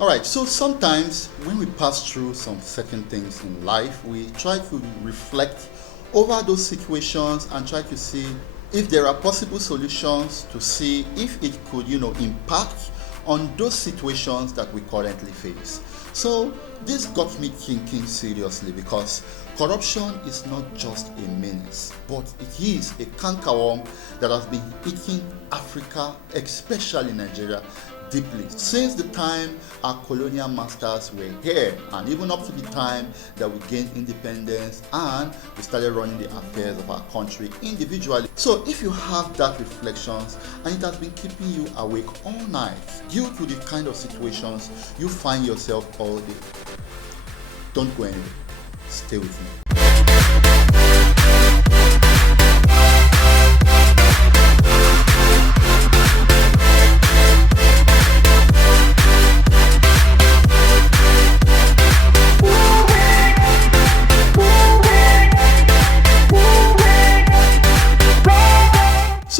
Alright, so sometimes when we pass through some certain things in life, we try to reflect over those situations and try to see if there are possible solutions to see if it could, impact on those situations that we currently face. So this got me thinking seriously because corruption is not just a menace, but it is a cankerworm that has been eating Africa, especially Nigeria, deeply since the time our colonial masters were here, and even up to the time that we gained independence and we started running the affairs of our country individually. So if you have that reflections and it has been keeping you awake all night due to the kind of situations you find yourself all day, don't go anywhere. Stay with me.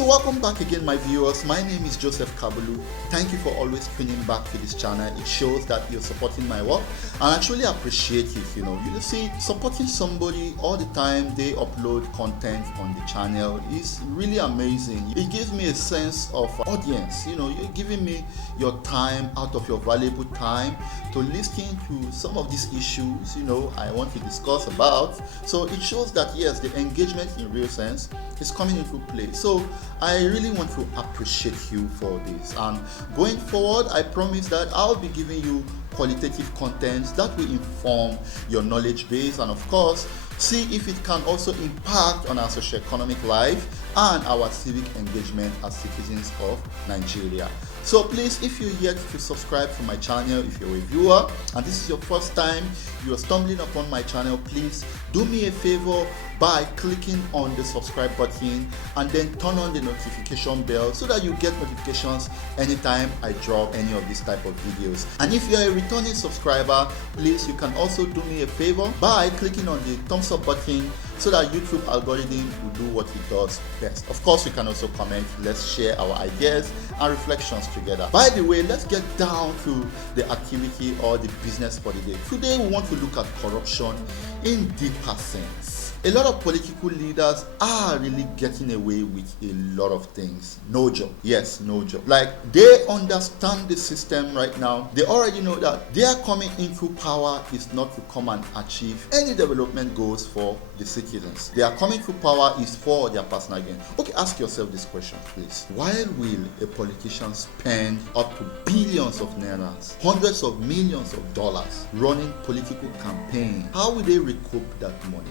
Welcome back again, my viewers. My name is Joseph Kabulu. Thank you for always tuning back to this channel. It shows that you're supporting my work, and I truly appreciate it. You see, supporting somebody all the time they upload content on the channel is really amazing. It gives me a sense of audience. You're giving me your time out of your valuable time to listen to some of these issues I want to discuss about. So it shows that yes, the engagement in real sense is coming into play. So I really want to appreciate you for this, and going forward I promise that I'll be giving you qualitative content that will inform your knowledge base and of course see if it can also impact on our socio-economic life and our civic engagement as citizens of Nigeria. So please, if you're yet to subscribe to my channel, if you're a viewer and this is your first time you're stumbling upon my channel, please do me a favor by clicking on the subscribe button and then turn on the notification bell so that you get notifications anytime I drop any of these type of videos. And if you're a returning subscriber, please, you can also do me a favor by clicking on the thumbs up button so that YouTube algorithm will do what it does best. Of course, you can also comment. Let's share our ideas and reflections together. By the way, let's get down to the activity or the business for the day. Today we want to look at corruption in deeper sense. A lot of political leaders are really getting away with a lot of things. No joke. Yes, no joke. Like, they understand the system right now. They already know that their coming into power is not to come and achieve any development goals for the citizens. Their coming to power is for their personal gain. Okay, ask yourself this question, please. Why will a politician spend up to billions of nairas, hundreds of millions of dollars running political campaign? How will they recoup that money?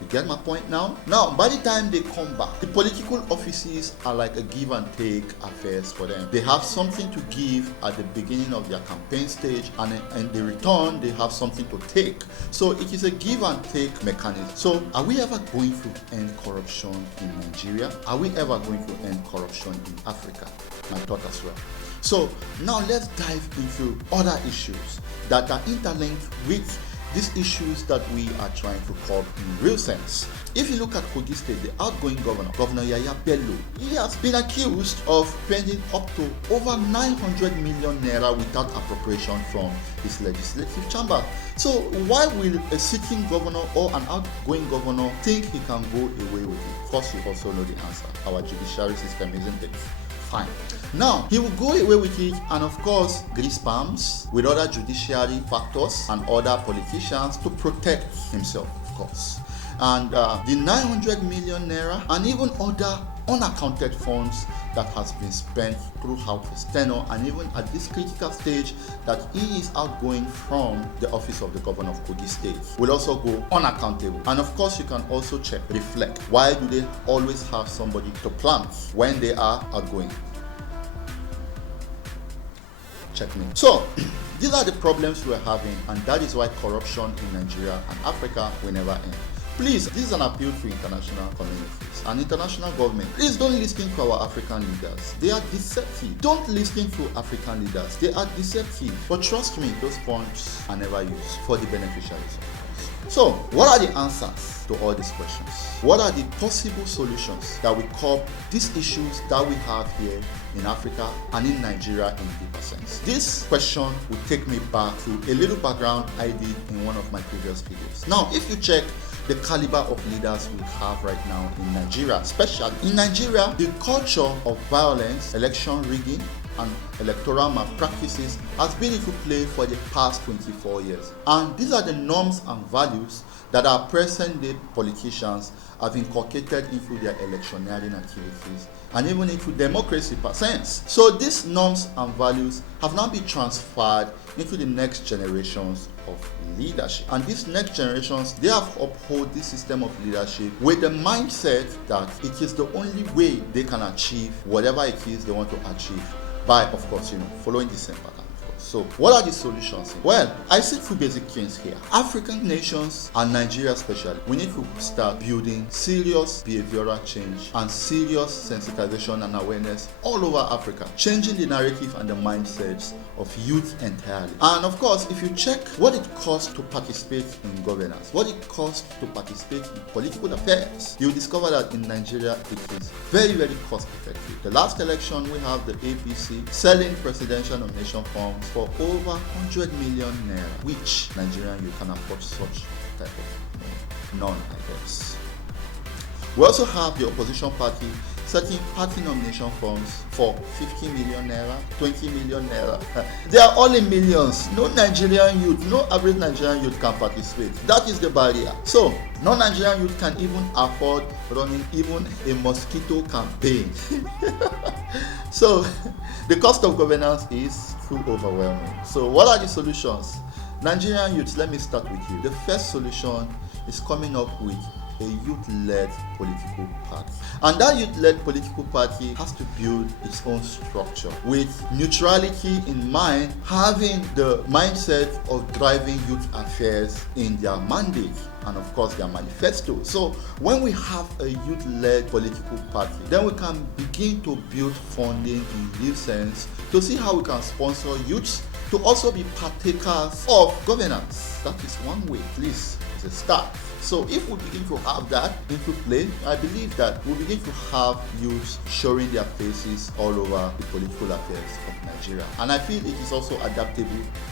You get my point now? Now, by the time they come back, the political offices are like a give and take affairs for them. They have something to give at the beginning of their campaign stage, and in the return, they have something to take. So it is a give and take mechanism. So are we ever going to end corruption in Nigeria? Are we ever going to end corruption in Africa? My thought as well. So now let's dive into other issues that are interlinked with these issues that we are trying to curb in real sense. If you look at Kogi State, the outgoing Governor Yahaya Bello, he has been accused of spending up to over 900 million naira without appropriation from his legislative chamber. So why will a sitting governor or an outgoing governor think he can go away with it? Of course, you also know the answer. Our judiciary system, isn't it? Fine. Now, he will go away with it and of course grease palms with other judiciary factors and other politicians to protect himself, of course. And the 900 million naira and even other unaccounted funds that has been spent throughout his tenure, and even at this critical stage that he is outgoing from the office of the governor of Kogi State, will also go unaccountable. And of course, you can also check, reflect. Why do they always have somebody to plant when they are outgoing? Checkmate. So these are the problems we're having, and that is why corruption in Nigeria and Africa will never end. Please, this is an appeal to international communities and international government. Please don't listen to our African leaders. They are deceptive. Don't listen to African leaders. They are deceptive. But trust me, those funds are never used for the beneficiaries, of course. So, what are the answers to all these questions? What are the possible solutions that will curb these issues that we have here in Africa and in Nigeria in deeper sense? This question will take me back to a little background I did in one of my previous videos. Now, if you check the caliber of leaders we have right now in Nigeria, especially in Nigeria, the culture of violence, election rigging, and electoral malpractices has been in play for the past 24 years. And these are the norms and values that our present-day politicians have inculcated into their electioneering activities and even into democracy per sense. So these norms and values have now been transferred into the next generations of leadership. And these next generations, they have upheld this system of leadership with the mindset that it is the only way they can achieve whatever it is they want to achieve by, of course, following the same pattern. So, what are the solutions? Well, I see two basic things here. African nations and Nigeria especially, we need to start building serious behavioral change and serious sensitization and awareness all over Africa, changing the narrative and the mindsets of youth entirely. And of course, if you check what it costs to participate in governance, what it costs to participate in political affairs, you'll discover that in Nigeria it is very, very cost effective. The last election, we have the APC selling presidential nomination forms for over 100 million naira, which Nigerian you can afford such type of none, I guess. We also have the opposition party setting party nomination forms for 50 million naira, 20 million naira. They are all in millions. No Nigerian youth, no average Nigerian youth can participate. That is the barrier. So, no Nigerian youth can even afford running even a mosquito campaign. So, the cost of governance is too overwhelming. So, what are the solutions? Nigerian youths, let me start with you. The first solution is coming up with a youth-led political party. And that youth-led political party has to build its own structure with neutrality in mind, having the mindset of driving youth affairs in their mandate and of course their manifesto. So when we have a youth-led political party, then we can begin to build funding in real sense to see how we can sponsor youths to also be partakers of governance. That is one way, at least it's a start. So if we begin to have that into play, I believe that we'll begin to have youths showing their faces all over the political affairs of Nigeria. And I feel it is also adaptable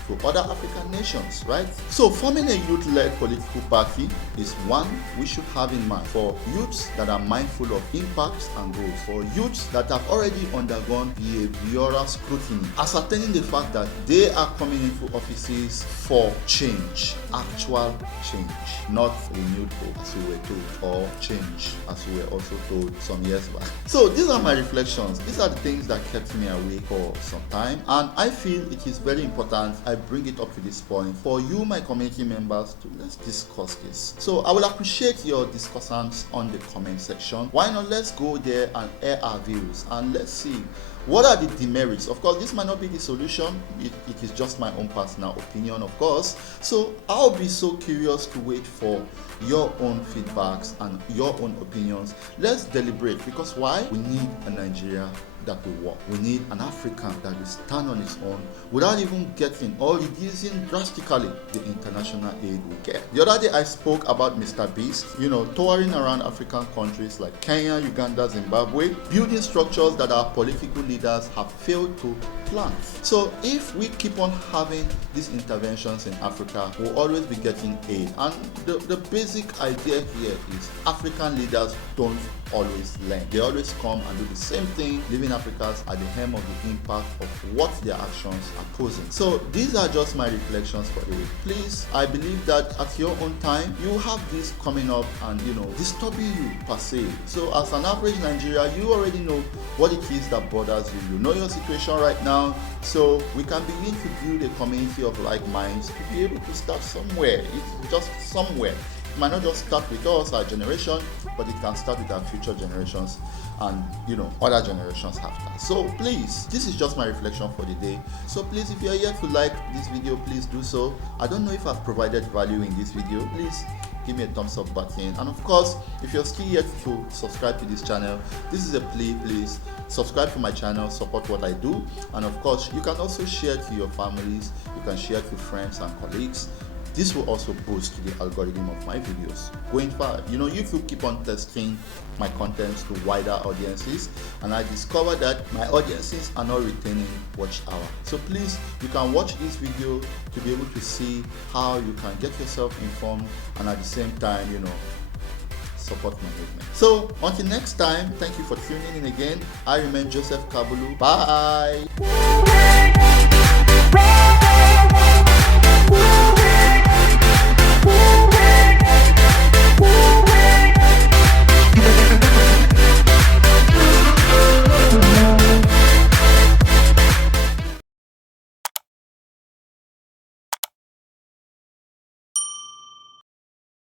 to other African nations, right? So forming a youth-led political party is one we should have in mind for youths that are mindful of impacts and goals, for youths that have already undergone behavioral scrutiny, ascertaining the fact that they are coming into offices for change, actual change, not renewed hope as we were told, or change as we were also told some years back. So these are my reflections. These are the things that kept me awake for some time, and I feel it is very important I bring it up to this point for you, my community members, to let's discuss this. So I will appreciate your discussions on the comment section. Why not let's go there and air our views and let's see what are the demerits. Of course, this might not be the solution. It is just my own personal opinion, of course. So I'll be so curious to wait for your own feedbacks and your own opinions. Let's deliberate, because why? We need a Nigeria that will work. We need an Africa that will stand on its own without even getting or reducing drastically the international aid we get. The other day I spoke about Mr. Beast, touring around African countries like Kenya, Uganda, Zimbabwe, building structures that our political leaders have failed to plant. So if we keep on having these interventions in Africa, we'll always be getting aid. And the basic idea here is African leaders don't always learn. They always come and do the same thing, leaving Africans at the helm of the impact of what their actions are posing. So these are just my reflections for the week. Please, I believe that at your own time, you have this coming up and disturbing you per se. So as an average Nigeria, you already know what it is that bothers you. You know your situation right now. So we can begin to build a community of like minds to be able to start somewhere. It's just somewhere. It might not just start with us, our generation, but it can start with our future generations and other generations after. So please, this is just my reflection for the day. So please, if you are here to like this video, please do so. I don't know if I've provided value in this video. Please give me a thumbs up button, and of course, if you're still yet to subscribe to this channel, this is a plea. Please subscribe to my channel, support what I do, and of course you can also share to your families, you can share to friends and colleagues. This will also boost the algorithm of my videos going far. YouTube keep on testing my contents to wider audiences, and I discovered that my audiences are not retaining watch hour. So please, you can watch this video to be able to see how you can get yourself informed and at the same time, support my movement. So until next time, thank you for tuning in again. I remain Joseph Kabulu. Bye.